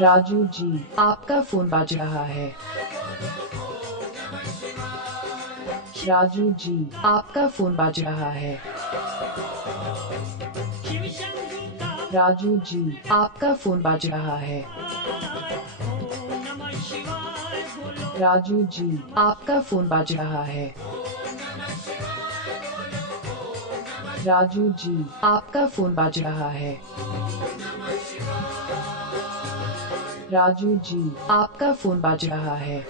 राजू जी, आपका फोन बज रहा है। राजू जी, आपका फोन बज रहा है। राजू जी, आपका फोन बज रहा है। राजू जी, आपका फोन बज रहा है। राजू जी, आपका फोन बज रहा है। राजू जी, आपका फोन बज रहा है।